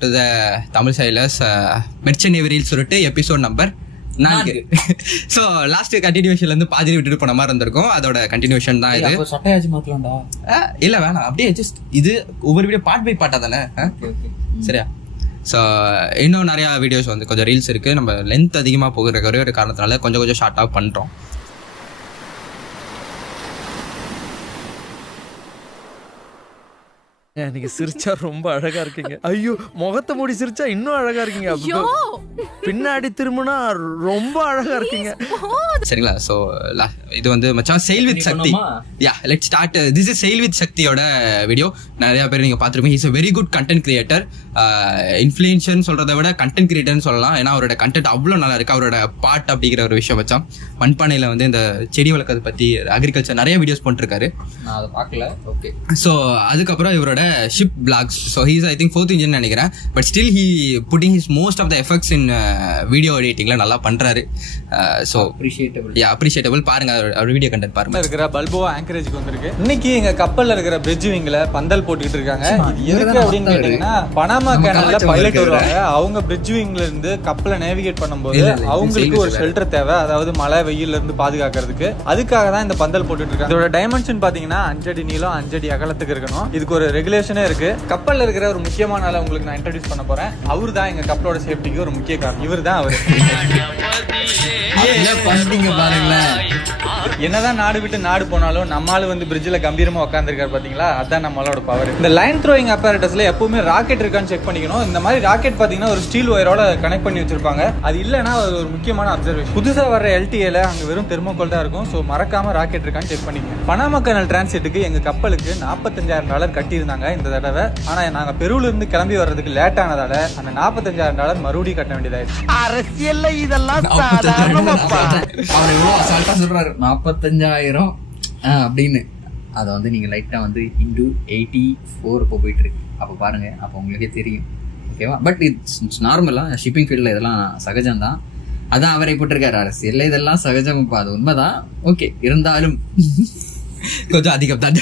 Back to the Tamil sailors merchant நேவியில் சொல்லிட்டு episode number 4. So last கண்டினியூஷன்ல இருந்து பாதி விட்டுட்டு போன மாதிரி இருந்திருக்கும். அதோட கண்டினியூஷன் தான் இது. சட்டையாச்சு மாத்தலாம்டா. இல்ல வேணாம், அப்படியே ஜஸ்ட் இது ஒவ்வொரு வீடியோ பார்ட் பை பார்ட்டா தானே. சரியா? ஸோ இன்னும் நிறைய வீடியோஸ் வந்து கொஞ்சம் ரீல்ஸ் இருக்கு. நம்ம லென்த் அதிகமாக போகிற ஒரே ஒரு காரணத்தினால கொஞ்சம் ஷார்ட்டாக பண்றோம். நீங்க சிரிச்சா ரொம்ப அழகா இருக்கீங்க. ஐயோ, முகத்தை மூடி சிரிச்சா இன்னும் அழகா இருக்கீங்க. பின்னாடி திரும்பினா ரொம்ப அழகா இருக்கீங்க. சரிங்களா? ஸோ இது வந்து மச்சான் sail with Shakti. Yeah, let's start. This is sail with சக்தியோட வீடியோ. நிறைய பேர் நீங்க பார்த்துருப்பீங்க. Is a very good content creator. இன்ஃப்ளூயன்சர்னு சொல்றதை விட கண்டென்ட் கிரியேட்டர்னு சொல்லலாம். ஏன்னா அவரோட கண்டென்ட் அவ்வளோ நல்லா இருக்கு. அவரோட பாட் அப்படிங்கிற ஒரு விஷயம் மச்சான். மண்பானையில வந்து இந்த செடி வளர்க்கறதை பத்தி அக்ரிகல்ச்சர் நிறைய வீடியோஸ் போட்டுருக்காரு. நான் அதை பார்க்கல. ஓகே. ஸோ அதுக்கப்புறம் இவரோட ship blocks. So he's I think 4th engine நினைக்கிறேன். But still he putting his most of the effects in video எடிட்டிங்ல நல்லா பண்றாரு. So appreciable. பாருங்க அவர் வீடியோ கண்டென்ட் பாருங்க. இருக்கிற பல்போ ஆங்கரேஜ்க்கு வந்திருக்கு. இன்னைக்கு எங்க கப்பல்ல இருக்கிற பிரிட்ஜ் விங்ல பந்தல் போட்டுக்கிட்டு இருக்காங்க. இது எதுக்கு அப்படின்னு கேட்டீங்கன்னா, பனாமா கேனல்ல பைலட் வருவாங்க. அவங்க பிரிட்ஜ் விங்ல இருந்து கப்பலை நேவிகேட் பண்ணும்போது அவங்களுக்கு ஒரு ஷெல்டர் தேவை. அதாவது மழை வெயில்ல இருந்து பாதுகாக்கிறதுக்கு. அதுக்காக தான் இந்த பந்தல் போட்டுட்டு இருக்காங்க. இதோட டைமென்ஷன் பாத்தீங்கன்னா 5 அடி நீளம் 5 அடி அகலத்துக்கு இருக்கணும். இதுக்கு ஒரு ரெகுலேஷனே இருக்கு. கப்பல்ல இருக்கிற ஒரு முக்கியமான ஆளை உங்களுக்கு நான் இன்ட்ரோடியூஸ் பண்ண போறேன். அவரு தான் எங்க கப்பலோட சேஃப்டிக்கு ஒரு முக்கிய காரணம். இவர் தான் அவரு. என்னதான் நாடு விட்டு நாடு போனாலும் நம்மால வந்து பிரிட்ஜ்ல கம்பீரமா உட்காந்துருக்காரு பாத்தீங்களா? அதான் நம்மளோட பவர். இந்த லைன் த்ரோயிங் அப்பரேட்டஸ்ல எப்பவுமே ராக்கெட் இருக்கான்னு செக் பண்ணிக்கணும். இந்த மாதிரி ராக்கெட் பாத்தீங்கன்னா ஒரு ஸ்டீல் ஒயரோட கனெக்ட் பண்ணி வச்சிருப்பாங்க. அது இல்லைன்னா அது ஒரு முக்கியமான அப்சர்வேஷன். புதுசா வர LTA அங்க வெறும் தெர்மோகோல் தான் இருக்கும். ஸோ மறக்காம ராக்கெட் இருக்கான்னு செக் பண்ணிக்கணும். பனாமா கேனல் டிரான்சிட்டுக்கு எங்க கப்பலுக்கு $45,000 கட்டி இருந்தாங்க இந்த தடவை. ஆனா நாங்க பெருவுல இருந்து கிளம்பி வர்றதுக்கு லேட் ஆனதால அந்த $45,000 மறுபடியும் கட்ட வேண்டியதாயிடுச்சு. அரசியல்ல இதெல்லாம் அவர் எவ்வளவு அசால்ட்டா சொல்றாரு 45,000 அப்படின்னு. அதை வந்து நீங்க லைட்டா வந்து இன்டு 84 இப்போ போயிட்டு இருக்கு. அப்ப பாருங்க, அப்ப உங்களுக்கே தெரியும். ஓகேவா? பட் இட்ஸ் நார்மலா ஷிப்பிங் ஃபீல்ட்ல இதெல்லாம் சகஜம்தான். அதான் அவரை போட்டிருக்காரு அரசியல்ல இதெல்லாம் சகஜம். இப்போ அது உண்மைதான். ஓகே, இருந்தாலும் கொஞ்சம் அதிகம் தான்.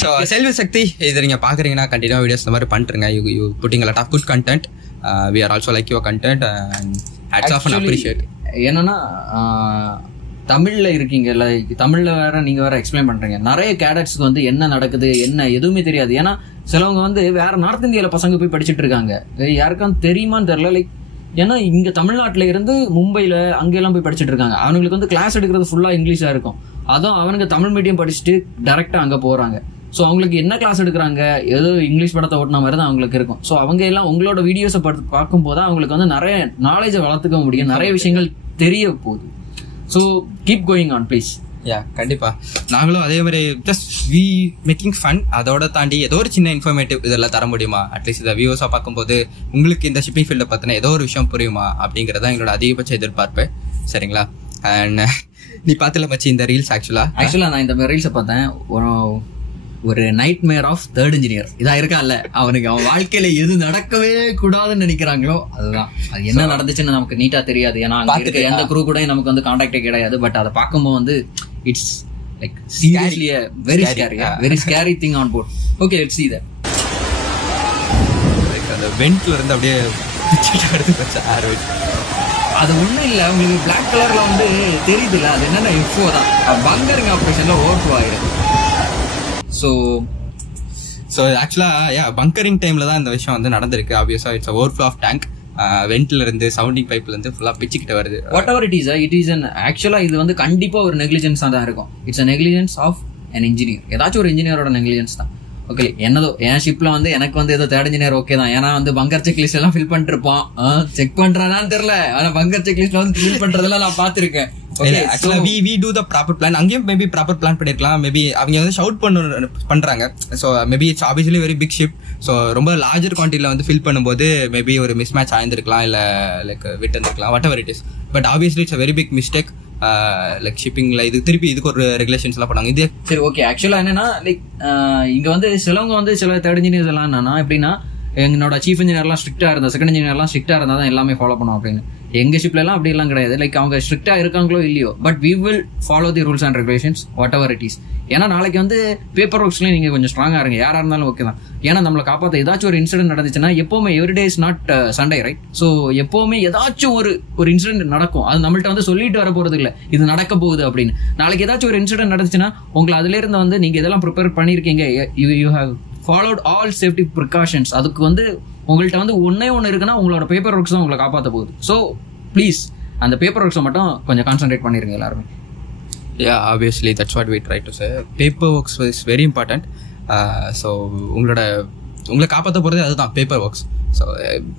ஸோ செல்வி சக்தி இது நீங்கள் பார்க்குறீங்கன்னா கண்டினியூ வீடியோஸ் இந்த மாதிரி பண்ணுறேங்க. You putting lot of good content. We are also like your content and hats off and appreciate. என்னன்னா தமிழ்ல இருக்கீங்கல்ல, தமிழ்ல வேற நீங்க வேற எக்ஸ்பிளைன் பண்றீங்க. நிறைய கேடட்ஸ்க்கு வந்து என்ன நடக்குது என்ன எதுவுமே தெரியாது. ஏன்னா சிலவங்க வந்து வேற நார்த் இந்தியால பசங்க போய் படிச்சுட்டு இருக்காங்க. யாருக்காவது தெரியுமான்னு தெரியல. லைக் ஏன்னா இங்க தமிழ்நாட்டுல இருந்து மும்பைல அங்கெல்லாம் போய் படிச்சுட்டு இருக்காங்க. அவங்களுக்கு வந்து கிளாஸ் எடுக்கிறது ஃபுல்லா இங்கிலீஷா இருக்கும். அதுவும் அவனுக்கு தமிழ் மீடியம் படிச்சுட்டு டைரக்டா அங்க போறாங்க. ஸோ அவங்களுக்கு என்ன கிளாஸ் எடுக்கிறாங்க, ஏதோ இங்கிலீஷ் படத்தை ஓட்டின மாதிரி தான் அவங்களுக்கு இருக்கும். ஸோ அவங்க எல்லாம் உங்களோட வீடியோஸை பார்க்கும் போது அவங்களுக்கு வந்து நிறைய நாலேஜை வளர்த்துக்க முடியும், நிறைய விஷயங்கள் தெரிய போகுது. So keep going on please. Yeah, கண்டிப்பா. நாங்களும் அதே மாதிரி ஜஸ்ட் வி மேக்கிங் ஃபன். அதோட தாண்டி ஏதோ ஒரு சின்ன இன்ஃபர்மேட்டிவ் இதெல்லாம் தர முடியுமா, அட்லீஸ்ட் இதை வியூஸா பார்க்கும்போது உங்களுக்கு இந்த ஷிப்பிங் ஃபீல்டை பத்தின ஏதோ ஒரு விஷயம் புரியுமா அப்படிங்கறத எங்களோட அதிகபட்ச எதிர்பார்ப்பு. சரிங்களா? அண்ட் நீ பார்த்துல மச்சி இந்த ரீல்ஸ் ஆக்சுவலா நான் இந்த மாதிரி ரீல்ஸை பார்த்தேன். ஒரு nightmare of third engineer இதா இருக்கான்ல, அவனுக்கு அவன் வாழ்க்கையில எது நடக்கவே கூடாதுன்னு நினைக்கிறாங்களோ அதுதான். அது என்ன நடந்துச்சுன்னு நமக்கு நீட்டா தெரியாது. ஏன்னா எந்த குரூப் கூட நமக்கு வந்து கான்டாக்டே கிடையாது. பட் அதை பார்க்கும்போது வந்து it's like seriously very scary thing on board. Okay, let's see that. அந்த வெண்ட்ல இருந்து அப்படியே அது ஒண்ணும் இல்ல, உங்களுக்கு பிளாக் கலர்ல வந்து தெரியுது இல்ல, அது என்னன்னா இன்ஃபோ தான். பங்கரிங் ஆப்ரேஷன்ல ஓவர்ஃப்ளோ ஆயிடும். ஸோ ஆக்சுவலாக பங்கரிங் டைமில் தான் இந்த விஷயம் வந்து நடந்திருக்கு. ஆப்வியஸாக இட்ஸ் ஓவர்ஃப்ளோ ஆஃப் டேங்க். வெண்ட்ல இருந்து சவுண்டிங் பைப்ல இருந்து ஃபுல்லாக பிச்சுக்கிட்டு வருது. வாட் எவர் இட் இஸ் ஆக்சுவலா இது வந்து கண்டிப்பா ஒரு நெக்லிஜென்ஸா தான் இருக்கும். It's negligence of an engineer. ஏதாச்சும் ஒரு இன்ஜினியரோட நெக்லிஜென்ஸ் தான். ஓகே, என்னதோ என் ஷிப்ல வந்து எனக்கு வந்து ஏதோ தேர்ட் இன்ஜினியர் ஓகே தான். ஏன்னா வந்து பங்கர் செக் லிஸ்ட் எல்லாம் ஃபில் பண்ணிட்டு இருப்பான். செக் பண்றானான்னு தெரியல, ஆனா பங்கர் செக் லிஸ்ட்ல வந்து ஃபில் பண்றதெல்லாம் நான் பாத்திருக்கேன். we do the proper plan. அங்கேயும் மேபி ப்ராப்பர் பிளான் பண்ணிருக்கலாம். மேபி அவங்க வந்து ஷவுட் பண்றாங்க. So maybe it's obviously very big ship. So ரொம்ப லார்ஜர் குவான்டிட்டியில வந்து ஃபில் பண்ணும்போது மேபி ஒரு மிஸ் மேட்ச் ஆயிருந்திருக்கலாம், இல்ல லைக் விட்டு இருந்திருக்கலாம், whatever it is. But obviously it's very big mistake. Like ஷிப்பிங்ல இது திருப்பி இதுக்கு ஒரு ரெகுலேஷன்ஸ் எல்லாம் பண்ணாங்க. இது சரி, ஓகே. ஆக்சுவலா என்னன்னா லைக் இங்க வந்து சிலவங்க வந்து சில தேர்ட் இன்ஜினியர்ஸ் எல்லாம் என்னன்னா எப்படின்னா, என்னோட சீஃப் இன்ஜினியர்லாம் ஸ்ட்ரிக்டா இருந்தா, செகண்ட் இன்ஜினியர்லாம் ஸ்ட்ரிக்டா இருந்தா தான் எல்லாமே ஃபாலோ பண்ணுவோம் அப்படின்னு. எங்க ஷிப்ல எல்லாம் அப்படி எல்லாம் கிடையாது. லைக் அவங்க ஸ்ட்ரிக்டா இருக்காங்களோ இல்லையோ, but we will follow the rules and regulations whatever it is. ஏன்னா நாளைக்கு வந்து பேப்பர் ஒர்க்ஸ்லயும் நீங்க கொஞ்சம் ஸ்ட்ராங்கா இருங்க, யாரா இருந்தாலும் ஓகே தான். ஏன்னா நம்மளை காப்பாற்ற ஏதாச்சும் ஒரு இன்சிடென்ட் நடந்துச்சுன்னா எப்பவுமே everyday is not Sunday, right? So எப்பவுமே ஏதாச்சும் ஒரு இன்சிடென்ட் நடக்கும். அது நம்மள்ட்ட வந்து சொல்லிட்டு வர போறது இல்லை இது நடக்க போகுது அப்படின்னு. நாளைக்கு ஏதாச்சும் ஒரு இன்சிடென்ட் நடந்துச்சுன்னா உங்களை அதுல இருந்து வந்து நீங்க இதெல்லாம் ப்ரிப்பேர் பண்ணிருக்கீங்க, you have followed all safety precautions. அதுக்கு வந்து உங்கள்கிட்ட வந்து ஒன்று இருக்குன்னா உங்களோட பேப்பர் ஒர்க்ஸ் தான் உங்களை காப்பாற்ற போகுது. ஸோ ப்ளீஸ் அந்த பேப்பர் ஒர்க்ஸை மட்டும் கொஞ்சம் கான்சென்ட்ரேட் பண்ணிருங்க எல்லாருமே. Yeah, obviously that's what we try to say. Paperwork is very important. So உங்களை காப்பாற்ற போகிறது அதுதான் paper works. So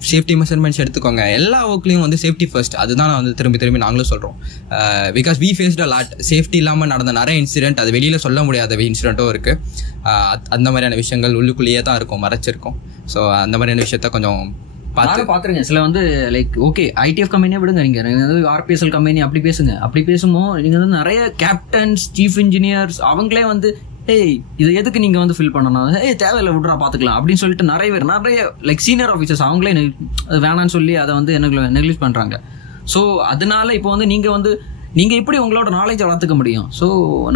safety measurements எடுத்துக்கோங்க. எல்லா ஒர்க்லையும் வந்து சேஃப்டி ஃபர்ஸ்ட், அதுதான் நான் வந்து திரும்பி நாங்களும் சொல்கிறோம். Because we faced a lot. Safety இல்லாமல் நடந்த நிறைய இன்சிடென்ட், அது வெளியில் சொல்ல முடியாத இன்சிடென்ட்டும் இருக்குது. அந்த மாதிரியான விஷயங்கள் உள்ளுக்குள்ளேயே தான் இருக்கும், மறைச்சிருக்கும். ஸோ அந்த மாதிரியான விஷயத்த கொஞ்சம் பாத்துருங்க. சில வந்து லைக் ஓகே ITF கம்பெனியே விடுங்க, நீங்க RPSL கம்பெனி அப்படி பேசுமோ நீங்க வந்து நிறைய கேப்டன்ஸ், சீஃப் இன்ஜினியர்ஸ் அவங்களே வந்து இது எதுக்கு நீங்க வந்து ஃபில் பண்ணணும், தேவையில்லை விட்றா பாத்துக்கலாம் அப்படின்னு சொல்லிட்டு நிறைய லைக் சீனியர் ஆஃபீஸர்ஸ் அவங்களே வேணான்னு சொல்லி அதை வந்து என்ன நெக்லிஜ் பண்றாங்க. ஸோ அதனால இப்போ வந்து நீங்க எப்படி உங்களோட நாலேஜ் வளர்த்துக்க முடியும்? ஸோ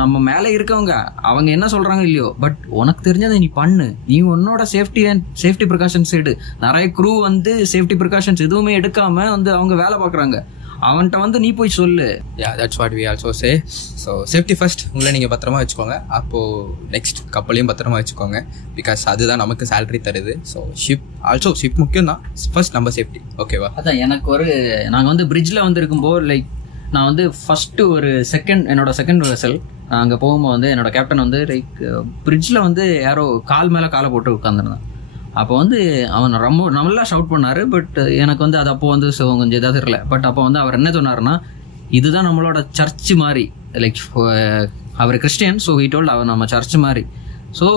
நம்ம மேலே இருக்கவங்க அவங்க என்ன சொல்றாங்க இல்லையோ, பட் உனக்கு தெரிஞ்சதை நீ பண்ணு. நீ உன்னோட சேஃப்டி ப்ரிகாஷன்ஸ் எடு. நிறைய க்ரூ வந்து சேஃப்டி ப்ரிகாஷன்ஸ் எதுவுமே எடுக்காம வந்து அவங்க வேலை பார்க்குறாங்க. அவன்கிட்ட வந்து நீ போய் சொல்லு. That's what we also say. So safety first, உங்களை நீங்கள் பத்திரமா வச்சுக்கோங்க. அப்போது நெக்ஸ்ட் கப்பலையும் பத்திரமா வச்சுக்கோங்க. பிகாஸ் அதுதான் நமக்கு சேலரி தருது. ஸோ ஷிப் முக்கியம் தான். ஃபர்ஸ்ட் நம்ம சேஃப்டி, ஓகேவா? அதான் எனக்கு நாங்கள் வந்து பிரிட்ஜில் வந்து இருக்கும்போது லைக் நான் வந்து ஃபர்ஸ்ட் என்னோட செகண்ட் வெசல் அங்கே போகும்போது வந்து என்னோட கேப்டன் வந்து லைக் பிரிட்ஜில் வந்து யாரோ கால் மேலே காலை போட்டு உட்காந்துருந்தான். அப்போ வந்து அவன் ரொம்ப நல்லா ஷவுட் பண்ணாரு. பட் எனக்கு வந்து அது அப்போ வந்து கொஞ்சம் இதாக தெரியல. பட் அப்போ வந்து அவர் என்ன சொன்னாருன்னா, இதுதான் நம்மளோட சர்ச் மாதிரி. லைக் அவர் கிறிஸ்டியன், ஸோ ஹீ டோல்ட் அவர் நம்ம சர்ச் மாதிரி. ஸோ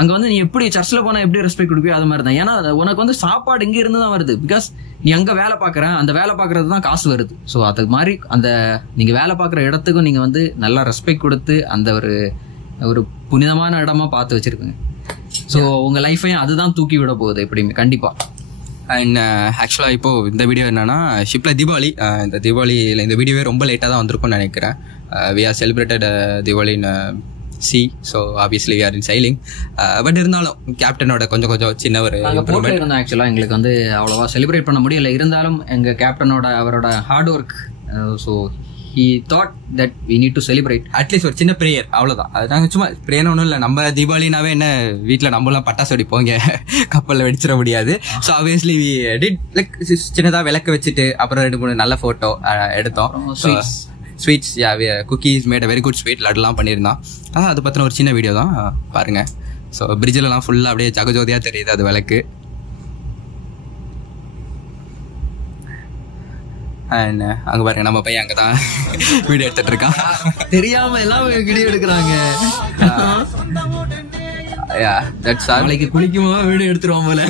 அங்கே வந்து நீ எப்படி சர்ச்சில் போனால் எப்படி ரெஸ்பெக்ட் கொடுப்பியோ அது மாதிரி தான். ஏன்னா உனக்கு வந்து சாப்பாடு இங்கே இருந்து தான் வருது. பிகாஸ் நீ அங்கே வேலை பார்க்குற, அந்த வேலை பார்க்குறது தான் காசு வருது. ஸோ அது மாதிரி அந்த நீங்கள் வேலை பார்க்குற இடத்துக்கும் நீங்கள் வந்து நல்லா ரெஸ்பெக்ட் கொடுத்து அந்த ஒரு புனிதமான இடமா பார்த்து வச்சிருக்குங்க. ஸோ உங்கள் லைஃபையும் அதுதான் தூக்கி விட போகுது எப்படியுமே கண்டிப்பாக. அண்ட் ஆக்சுவலாக இப்போது இந்த வீடியோ என்னன்னா, ஷிப்பில் தீபாவளி. இந்த தீபாவளியில் இந்த வீடியோவே ரொம்ப லேட்டாக தான் வந்திருக்கும்னு நினைக்கிறேன். We are celebrated Deepavali in sea, so obviously we are in sailing, but இருந்தாலும் கேப்டனோட கொஞ்சம் சின்ன ஒரு இம்ப்ரூவ்மென்ட் இருந்தோம். ஆக்சுவலா எங்களுக்கு வந்து அவ்வளவா செலிப்ரேட் பண்ண முடியல. இருந்தாலும் எங்க கேப்டனோட அவரோட hard work, so he thought that we need to celebrate, at least ஒரு சின்ன பிரேயர், அவ்வளவுதான். அது நாங்கள் சும்மா பிரேயர் ஒன்றும் இல்லை. நம்ம தீபாவளினாவே என்ன வீட்டில் நம்மளாம் பட்டாசு வெடிப்போங்க, கப்பலில் வெடிச்சிட முடியாது. So obviously we did like சின்னதாக விளக்கு வச்சுட்டு அப்புறம் 2-3 நல்ல ஃபோட்டோ எடுத்தோம். Sweets, cookies made very good sweet, லட்டுலாம் பண்ணியிருந்தான். அது பற்றின ஒரு சின்ன வீடியோ தான் பாருங்கள். ஸோ பிரிட்ஜிலலாம் ஃபுல்லாக அப்படியே ஜகஜோதியாக தெரியுது அது விளக்கு. அண்ட் அங்கே பாருங்க நம்ம பையன் அங்கே தான் வீடியோ எடுத்துட்டு இருக்கான். தெரியாம எல்லாம் வீடியோ எடுக்கிறாங்க. நாளைக்கு குளிக்குமா வீடியோ எடுத்துருவோம் போல.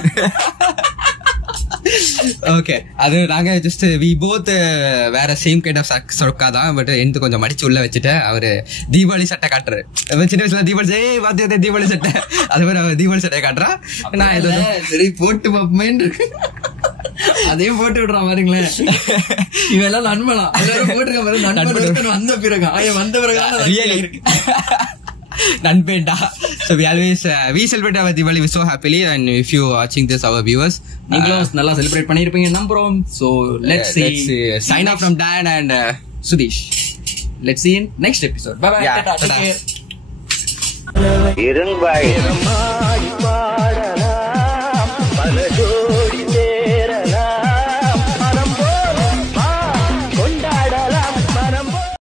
ஓகே, அது நாங்க ஜஸ்ட் வி போத் வேற சேம் கைண்ட் ஆஃப் சொக்கா தான். பட் எனக்கு கொஞ்சம் மடிச்சு உள்ள வச்சுட்டு அவரு தீபாவளி சட்டை காட்டுறாரு. சின்ன வயசுல தீபாவளி சட்டை, அது மாதிரி அவர் தீபாவளி சட்டையை காட்டுறா. நான் ஏதோ சரி போட்டு பார்ப்பேன் இருக்கு, அதையும் போட்டு விடுறான் பாருங்களேன். இவெல்லாம் நண்பனா போட்டுருக்க வந்த பிறகு இருக்கு நண்பேண்டா. So we always we celebrate our Diwali so happily, and if you watching this our viewers, நீங்களும் நல்லா செலிப்ரேட் பண்ணிருப்பீங்க நம்புறோம். So let's see sign off from Dan and Sudesh. Let's see in next episode. Bye bye. Tata. Irung bye.